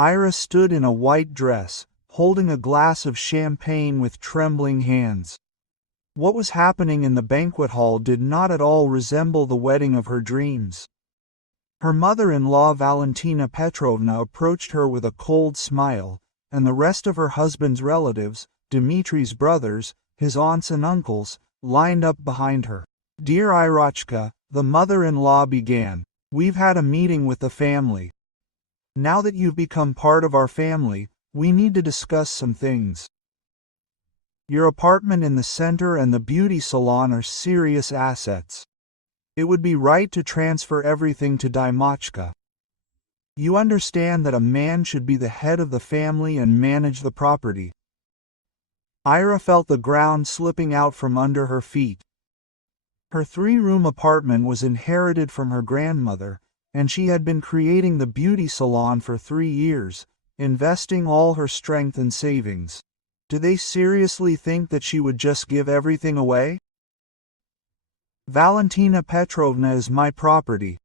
Ira stood in a white dress, holding a glass of champagne with trembling hands. What was happening in the banquet hall did not at all resemble the wedding of her dreams. Her mother-in-law Valentina Petrovna approached her with a cold smile, and the rest of her husband's relatives, Dmitri's brothers, his aunts and uncles, lined up behind her. "Dear Irochka," the mother-in-law began, "we've had a meeting with the family. Now that you've become part of our family, we need to discuss some things. Your apartment in the center and the beauty salon are serious assets. It would be right to transfer everything to Dimochka. You understand that a man should be the head of the family and manage the property." Ira felt the ground slipping out from under her feet. Her 3-room apartment was inherited from her grandmother, and she had been creating the beauty salon for 3 years, investing all her strength and savings. Do they seriously think that she would just give everything away? "Valentina Petrovna is my property.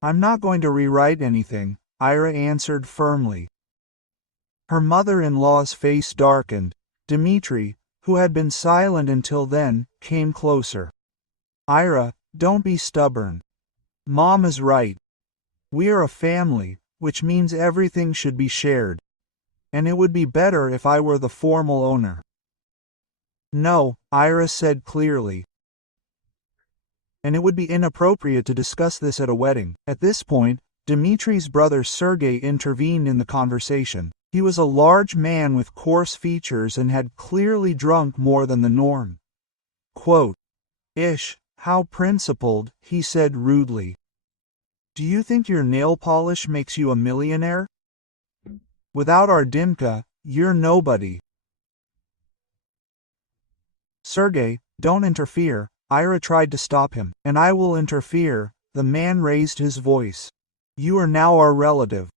I'm not going to rewrite anything," Ira answered firmly. Her mother-in-law's face darkened. Dmitri, who had been silent until then, came closer. "Ira, don't be stubborn. Mom is right. We are a family, which means everything should be shared. And it would be better if I were the formal owner." "No," Ira said clearly. "And it would be inappropriate to discuss this at a wedding." At this point, Dmitri's brother Sergei intervened in the conversation. He was a large man with coarse features and had clearly drunk more than the norm. Quote, "Ish, how principled," he said rudely. "Do you think your nail polish makes you a millionaire? Without our Dimka, you're nobody." "Sergei, don't interfere," Ira tried to stop him. "And I will interfere," the man raised his voice. "You are now our relative.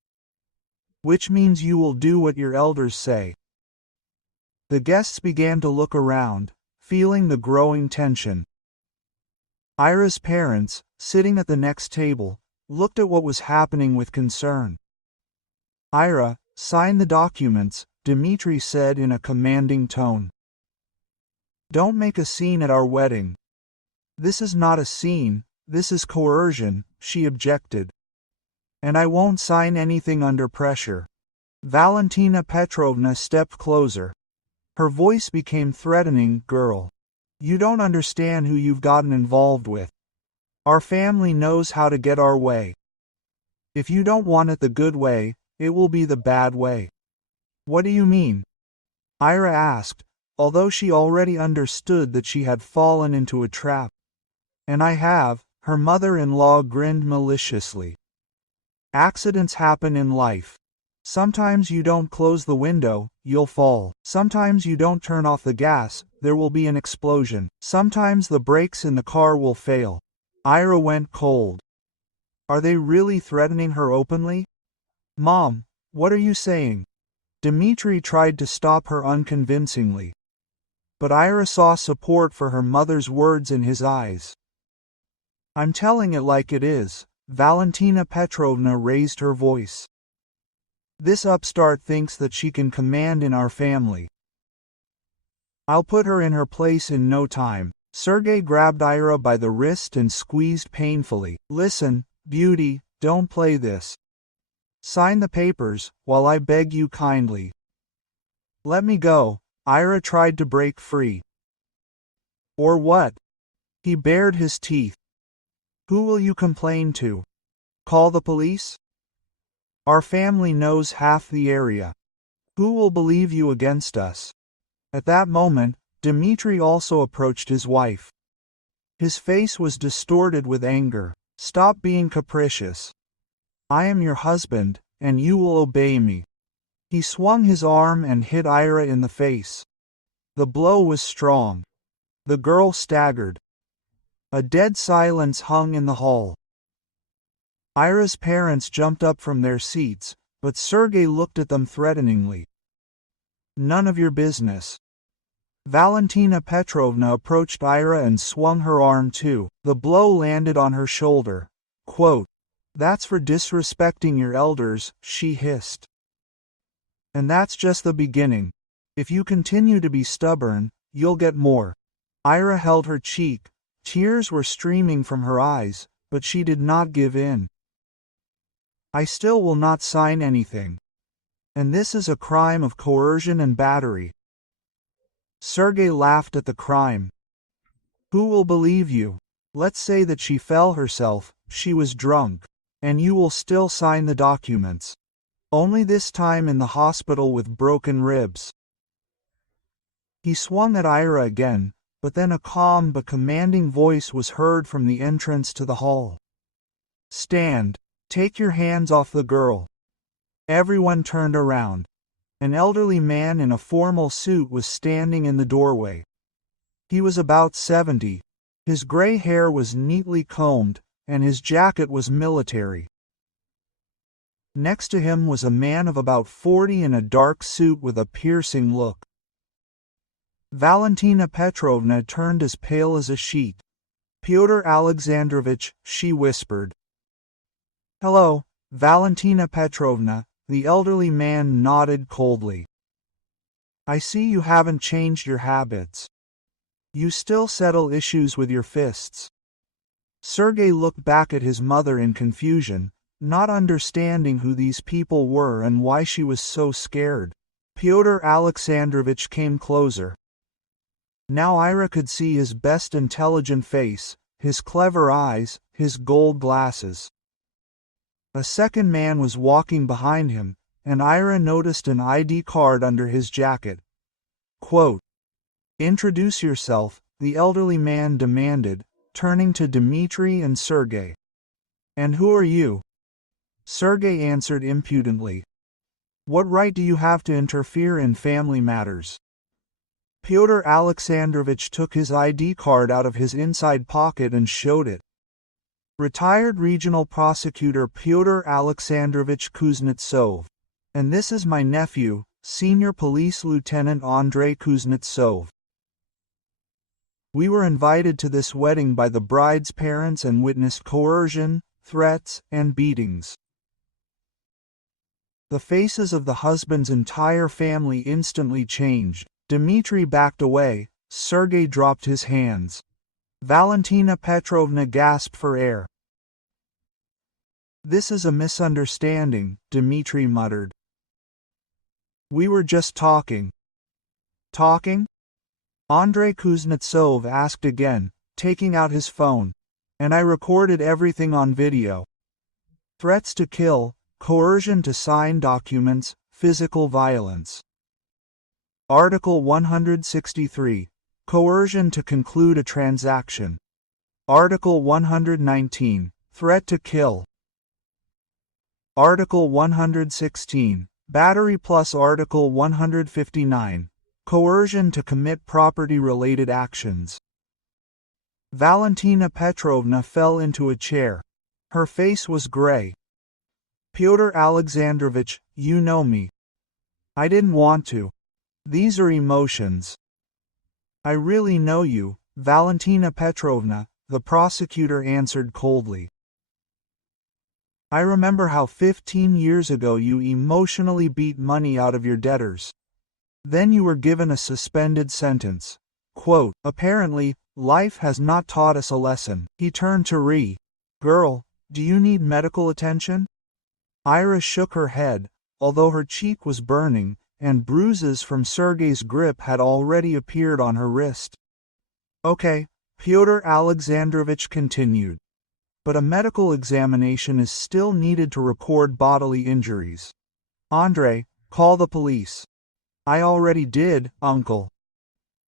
Which means you will do what your elders say." The guests began to look around, feeling the growing tension. Ira's parents, sitting at the next table, looked at what was happening with concern. "Ira, sign the documents," Dmitri said in a commanding tone. "Don't make a scene at our wedding." "This is not a scene, this is coercion," she objected. "And I won't sign anything under pressure." Valentina Petrovna stepped closer. Her voice became threatening. "Girl, you don't understand who you've gotten involved with. Our family knows how to get our way. If you don't want it the good way, it will be the bad way." "What do you mean?" Ira asked, although she already understood that she had fallen into a trap. "And I have," her mother-in-law grinned maliciously. "Accidents happen in life. Sometimes you don't close the window, you'll fall. Sometimes you don't turn off the gas, there will be an explosion. Sometimes the brakes in the car will fail." Ira went cold. Are they really threatening her openly? "Mom, what are you saying?" Dmitri tried to stop her unconvincingly. But Ira saw support for her mother's words in his eyes. "I'm telling it like it is," Valentina Petrovna raised her voice. "This upstart thinks that she can command in our family. I'll put her in her place in no time." Sergei grabbed Ira by the wrist and squeezed painfully. "Listen, beauty, don't play this. Sign the papers, while I beg you kindly." "Let me go." Ira tried to break free. "Or what?" He bared his teeth. "Who will you complain to? Call the police? Our family knows half the area. Who will believe you against us?" At that moment, Dmitri also approached his wife. His face was distorted with anger. "Stop being capricious. I am your husband, and you will obey me." He swung his arm and hit Ira in the face. The blow was strong. The girl staggered. A dead silence hung in the hall. Ira's parents jumped up from their seats, but Sergei looked at them threateningly. "None of your business." Valentina Petrovna approached Ira and swung her arm too. The blow landed on her shoulder. Quote, "That's for disrespecting your elders," she hissed. And that's just the beginning. If you continue to be stubborn, you'll get more. Ira held her cheek. Tears were streaming from her eyes, but she did not give in. I still will not sign anything. And this is a crime of coercion and battery. Sergei laughed at the crime. Who will believe you? Let's say that she fell herself, she was drunk, and you will still sign the documents. Only this time in the hospital with broken ribs. He swung at Ira again, but then a calm but commanding voice was heard from the entrance to the hall. Stand. Take your hands off the girl. Everyone turned around. An elderly man in a formal suit was standing in the doorway. He was about 70. His gray hair was neatly combed, and his jacket was military. Next to him was a man of about 40 in a dark suit with a piercing look. Valentina Petrovna turned as pale as a sheet. Pyotr Alexandrovich, she whispered. Hello, Valentina Petrovna, the elderly man nodded coldly. I see you haven't changed your habits. You still settle issues with your fists. Sergei looked back at his mother in confusion, not understanding who these people were and why she was so scared. Pyotr Alexandrovich came closer. Now Ira could see his best intelligent face, his clever eyes, his gold glasses. A second man was walking behind him, and Ira noticed an ID card under his jacket. Quote, Introduce yourself, the elderly man demanded, turning to Dmitri and Sergei. And who are you? Sergei answered impudently. What right do you have to interfere in family matters? Pyotr Alexandrovich took his ID card out of his inside pocket and showed it. Retired Regional Prosecutor Pyotr Alexandrovich Kuznetsov. And this is my nephew, Senior Police Lieutenant Andrei Kuznetsov. We were invited to this wedding by the bride's parents and witnessed coercion, threats, and beatings. The faces of the husband's entire family instantly changed. Dmitri backed away. Sergei dropped his hands. Valentina Petrovna gasped for air. This is a misunderstanding, Dmitri muttered. We were just talking. Talking? Andrei Kuznetsov asked again, taking out his phone. And I recorded everything on video. Threats to kill, coercion to sign documents, physical violence. Article 163. Coercion to conclude a transaction. Article 119. Threat to kill. Article 116. Battery plus Article 159. Coercion to commit property-related actions. Valentina Petrovna fell into a chair. Her face was gray. Pyotr Alexandrovich, you know me. I didn't want to. These are emotions. I really know you, Valentina Petrovna, the prosecutor answered coldly. I remember how 15 years ago you emotionally beat money out of your debtors. Then you were given a suspended sentence. Quote, apparently, life has not taught us a lesson. He turned to Girl, do you need medical attention? Ira shook her head, although her cheek was burning, and bruises from Sergei's grip had already appeared on her wrist. Okay, Pyotr Alexandrovich continued. But a medical examination is still needed to record bodily injuries. Andrei, call the police. I already did, uncle.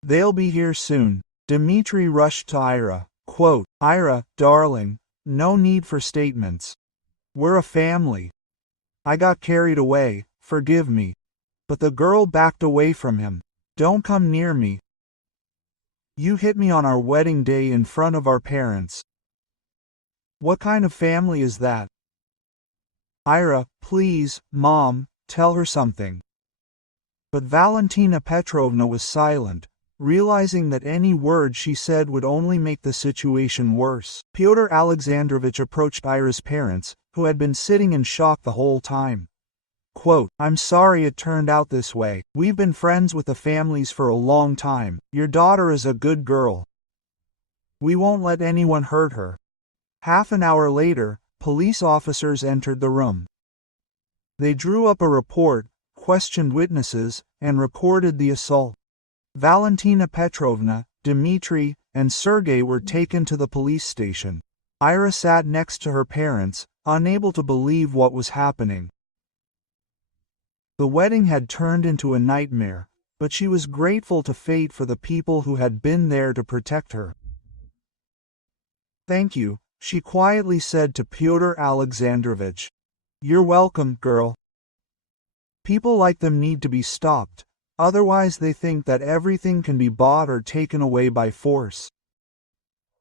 They'll be here soon. Dmitri rushed to Ira. Quote, Ira, darling, no need for statements. We're a family. I got carried away, forgive me. But the girl backed away from him. Don't come near me. You hit me on our wedding day in front of our parents. What kind of family is that? Ira, please, Mom, tell her something. But Valentina Petrovna was silent, realizing that any word she said would only make the situation worse. Pyotr Alexandrovich approached Ira's parents, who had been sitting in shock the whole time. Quote, "I'm sorry it turned out this way. We've been friends with the families for a long time. Your daughter is a good girl. We won't let anyone hurt her." Half an hour later, police officers entered the room. They drew up a report, questioned witnesses, and recorded the assault. Valentina Petrovna, Dmitry, and Sergei were taken to the police station. Ira sat next to her parents, unable to believe what was happening. The wedding had turned into a nightmare, but she was grateful to fate for the people who had been there to protect her. "Thank you," she quietly said to Pyotr Alexandrovich. "You're welcome, girl. People like them need to be stopped, otherwise they think that everything can be bought or taken away by force."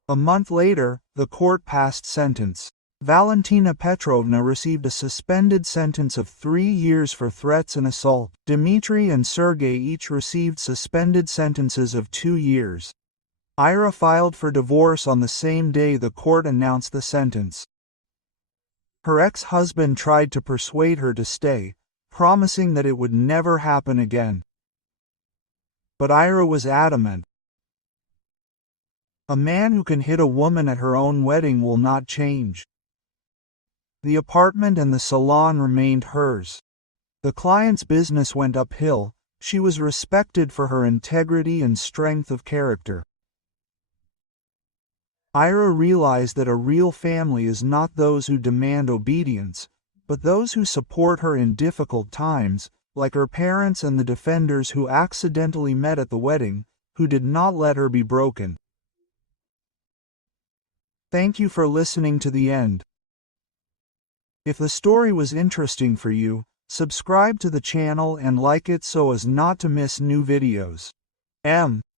A month later, the court passed sentence. Valentina Petrovna received a suspended sentence of 3 years for threats and assault. Dmitry and Sergei each received suspended sentences of 2 years. Ira filed for divorce on the same day the court announced the sentence. Her ex-husband tried to persuade her to stay, promising that it would never happen again. But Ira was adamant. A man who can hit a woman at her own wedding will not change. The apartment and the salon remained hers. The client's business went uphill. She was respected for her integrity and strength of character. Ira realized that a real family is not those who demand obedience, but those who support her in difficult times, like her parents and the defenders who accidentally met at the wedding, who did not let her be broken. Thank you for listening to the end. If the story was interesting for you, subscribe to the channel and like it so as not to miss new videos. M.